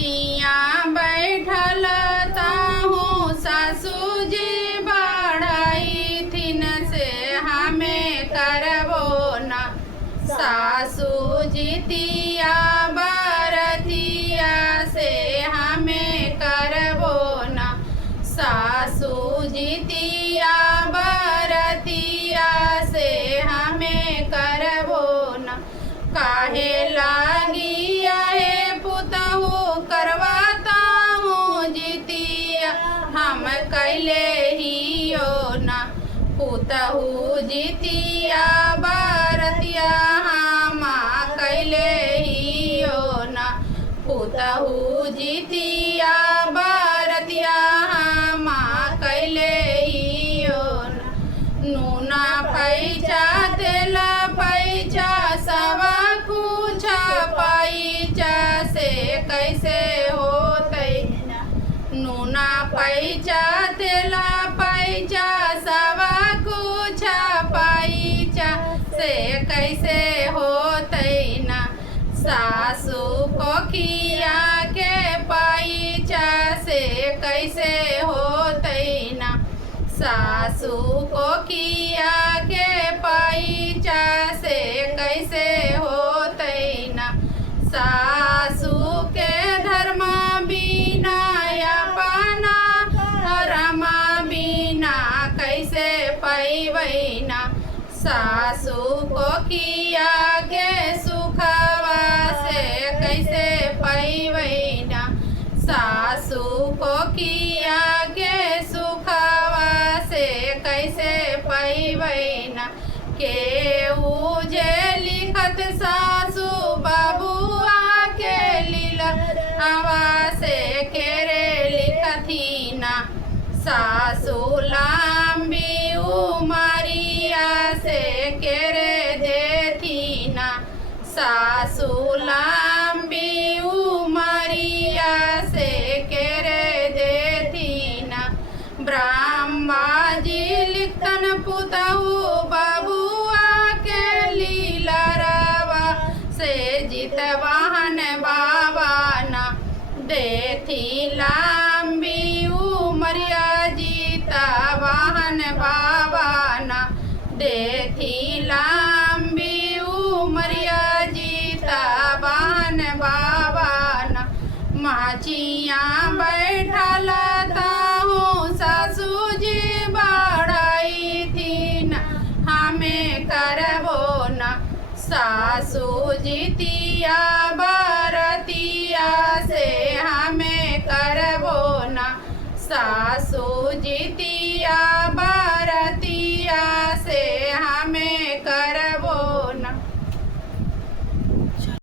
माचिया बैठल ताहूँ सासू जी बढ़ाई थिन से हमें करबो न सासू जीतिया बरतिया से हमें करबो न सासू जीतिया बरतिया से हमें करबो न काहे लागी है पुतहु करवाता हूँ जीतिया हम कैले ही हो न पुतहु जीतिया बरतिया हम कैले ही हो न पुतहु जीतिया बरतिया हम कैले ही हो न नूना पैचा तेल पैचा सवा कुछ पैचा से कैसे होतै नूना पैचा तेल पैचा सवा कुछ पैचा से कैसे होतै न सासू को किया के पैचा से कैसे होतै न सासू को किया के पैचा से कैसे होतै न सासू के धर्म बिना अपना धर्म बिना कैसे पैबै न सासू को किया के सुखवा से कैसे पैबै न सासू को किया के सुखवा से कैसे पैबै न केहू जे लिखत सासू बबुआ के लीला हवा से केरे लिखथी न सासू लंबी उमरिया से केरे देथी न सासू लंबी उमरिया से केरे देथी न ब्रह्मा जी लिखतन पुतहु बबुआ के लीला रवा से जितवाहन बाबा न देथी लंबी उमरिया जीता वाहन बाबा न देथी लंबी उमरिया जीता वाहन बाबा न माचिया बैठल ताहूँ सासू जी बढ़ाई थी न हमें करबो न सासू जीतिया बरतिया से हमें करबो न सासू जीती